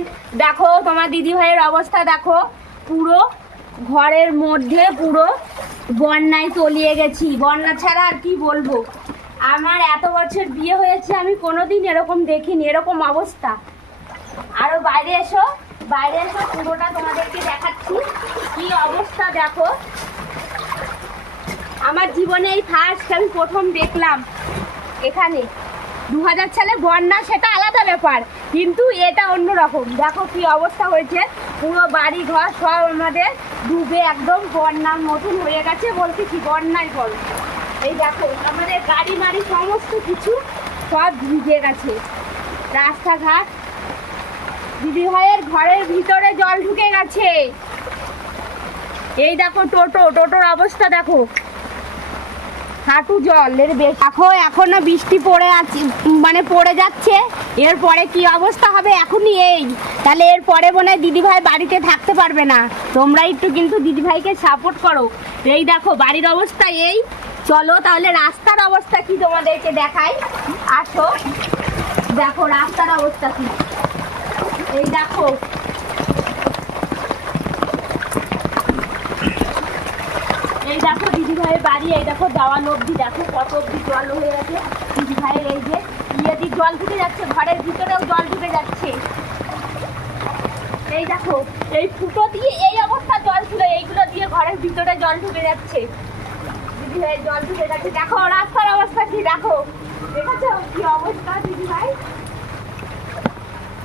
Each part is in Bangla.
ফ্রেন্ড দেখো তোমার দিদি ভাইয়ের অবস্থা দেখো, পুরো ঘরের মধ্যে পুরো বন্যায় তলিয়ে গেছি। বন্যা ছাড়া আর কি বলবো, আমার এত বছর বিয়ে হয়েছে আমি কোনোদিন এরকম দেখিনি, এরকম অবস্থা। আরো বাইরে এসো, বাইরে এসো, পুরোটা তোমাদেরকে দেখাচ্ছি কি অবস্থা দেখো। আমার জীবনে এই ফার্স্ট আমি প্রথম দেখলাম এখানে 2000 সালে বন্যা, সেটা আলাদা ব্যাপার, কিন্তু এটা অন্যরকম। দেখো কি অবস্থা হয়েছে, পুরো বাড়ি ঘর সব আমাদের ডুবে একদম বন্যার মতন হয়ে গেছে, বলতে কি বন্যায় বল। এই দেখো আমাদের গাড়ি মাড়ি সমস্ত কিছু সব ভিজে গেছে, রাস্তাঘাট। দিদি ভাইয়ের ঘরের ভিতরে জল ঢুকে গেছে। এই দেখো টোটোর অবস্থা দেখো, হাঁটু জল এর বেশ। দেখো এখনো বৃষ্টি পড়ে আছে, মানে পড়ে যাচ্ছে, এরপরে কি অবস্থা হবে এখনই এই, তাহলে এরপরে মনে হয় দিদিভাই বাড়িতে থাকতে পারবে না। তোমরা একটু কিন্তু দিদিভাইকে সাপোর্ট করো। এই দেখো বাড়ির অবস্থা এই। চলো তাহলে রাস্তার অবস্থা কি তোমাদেরকে দেখাই, আসো। দেখো রাস্তার অবস্থা কি, এই দেখো এই দেখো দিদি ভাইয়ের বাড়ি, এই দেখো দেওয়াল অবধি দেখো কত অবধি জল হয়ে গেছে। দিদি ভাইয়ের এই যে ইয়েদি জল ঢুকে যাচ্ছে, ঘরের ভিতরেও জল ঢুকে যাচ্ছে। এই দেখো এই ফুটো দিয়ে এই অবস্থা জল ছিল, এইগুলো দিয়ে ঘরের ভিতরে জল ঢুকে যাচ্ছে। দিদি ভাইয়ের জল ঢুকে যাচ্ছে, দেখো রাস্তার অবস্থা কি দেখো, দেখেছো কি অবস্থা দিদি ভাই,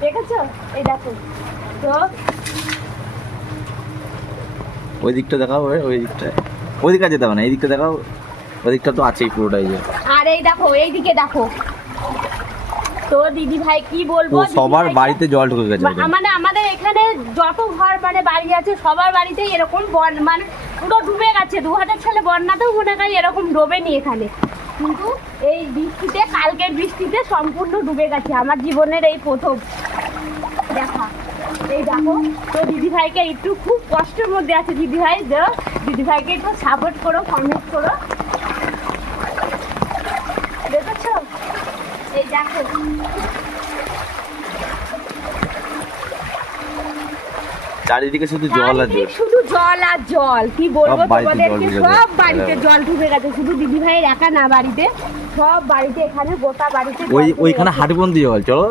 দেখেছো? এই দেখো তো ওই দিকটা দেখাও, ওই দিকটা, ওই দিকটা যেতে হবে না, এই দিকটা দেখাও, ওই দিকটা তো আছেই পুরোটাই। আর এই দেখো এইদিকে দেখো, তো দিদি ভাই কি বলবো, সবার বাড়িতে জল ঢুকে গেছে। মানে আমাদের এখানে যত ঘর মানে বাড়ি আছে সবার বাড়িতেই এরকম মানে পুরো ডুবে গেছে। 2000 সালে বন্যাতেও মনে হয় এরকম ডোবেনি এখানে, কিন্তু এই বৃষ্টিতে, কালকের বৃষ্টিতে সম্পূর্ণ ডুবে গেছে। আমার জীবনের এই প্রথম দেখা। এই দেখো তো দিদি ভাইকে একটু খুব কষ্টের মধ্যে আছে দিদি ভাই, দিদি ভাইকে একটু সাপোর্ট করো, কমেন্ট করো, দেখেছো? এই দেখো চারিদিকে শুধু জল আর জল, শুধু জল আর জল। কি বলবো তোমাদেরকে, সব বাড়িতে জল ঢুকে গেছে, শুধু দিদি ভাইয়ের একা না, বাড়িতে সব বাড়িতে, এখানে গোটা বাড়িতে। ওইখানে হাঁটুবন্দি জল, চলো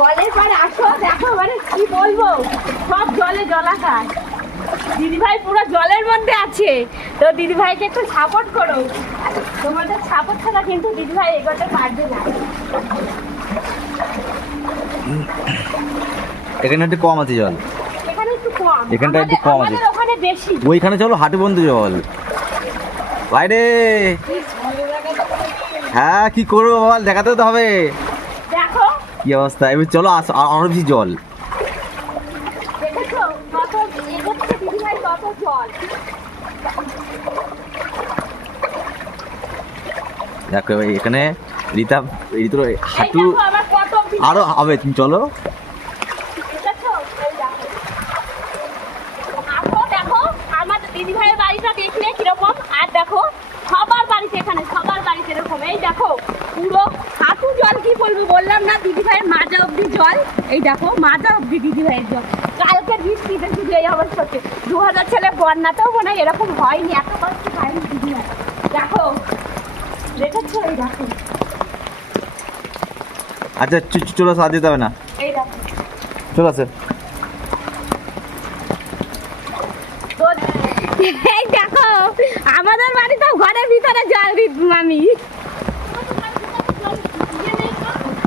কলের পরে আসো, দেখো মানে কি বলবো, সব জলে জলাকার। দিদি ভাই পুরো জলের মধ্যে আছে, তো দিদি ভাইকে একটু সাপোর্ট করো। তোমাদের সাপোর্ট ছাড়া কিন্তু দিদি ভাই এগোতে পারবে না। এখানে একটু কম আছে জল, এখানে একটু কম, এখানটা একটু কম আছে, ওখানে বেশি। ওইখানে চলো হাঁটুবন্দি জল বাইরে। হ্যাঁ কি করবো বল, দেখাতে তো হবে। দেখো কি অবস্থা, এবার চলো আরো বেশি জল। দেখেছো কত এগোচ্ছে দিদি ভাই, কত জল। দেখো এখানে রিতা ঋতুর হাঁটু এই দেখো আবার কত আরো হবে, তুমি চলো। দেখেছো? এই দেখো। আসো দেখো আমাদের দিদি ভাইয়ের বাড়িটা দেখলে কিরকম, আর দেখো সবার বাড়িতে, এখানে সবার বাড়িতে এরকম। এই দেখো পুরো হাঁটু জল, কি বলবো, বললাম না দিদি ভাইয়ের মাজা অব্দি জল। এই দেখো মাজা অব্দি দিদি ভাইয়ের জল। কালকের বৃষ্টিতে শুধু এই অবস্থা হচ্ছে। 2000 সালে বন্যাতেও মনে হয় এরকম হয়নি, এত কষ্ট হয়নি দিদি ভাই। দেখো দেখেছো? এই দেখো, আচ্ছা চলো, সাথ দিতে হবে না, এই দেখো চলো আছে। এই দেখো আমাদের বাড়িতেও ঘরের ভিতরে জল মামি।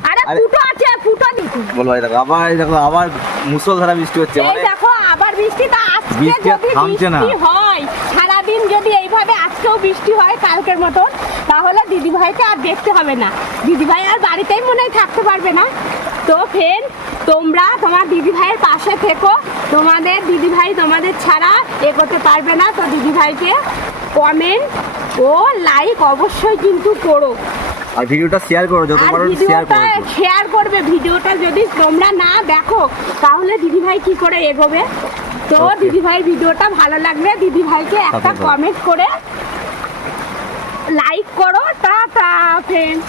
আরে ফুটো আছে, ফুটো দিচ্ছি বলো। এই দেখো আবার, এই দেখো আবার মুষলধারা বৃষ্টি হচ্ছে, এই মানে দেখো আবার বৃষ্টি। তো আজকে বৃষ্টি আর যদি থামছে না। বৃষ্টি হয় সারাদিন, যদি এইভাবে আজকেও বৃষ্টি হয় কালকের মতন, তাহলে দিদি ভাইকে আর দেখতে হবে না, দিদি ভাই আর বাড়িতেই মনে হয় থাকতে পারবে না। তো ফ্রেন্ড তোমরা তোমার দিদি ভাইয়ের পাশে থেকো, তোমাদের দিদি ভাই তোমাদের ছাড়া এগোতে পারবে না। তো দিদি ভাইকে কমেন্ট ও লাইক অবশ্যই কিন্তু করো, আর ভিডিওটা শেয়ার করো, যত পারো শেয়ার করো, শেয়ার করবে। ভিডিওটা যদি তোমরা না দেখো তাহলে দিদি ভাই কি করে এগোবে। তো দিদি ভাই ভিডিওটা ভালো লাগলে দিদি ভাইকে একটা কমেন্ট করে লাইক করো। Tata friend.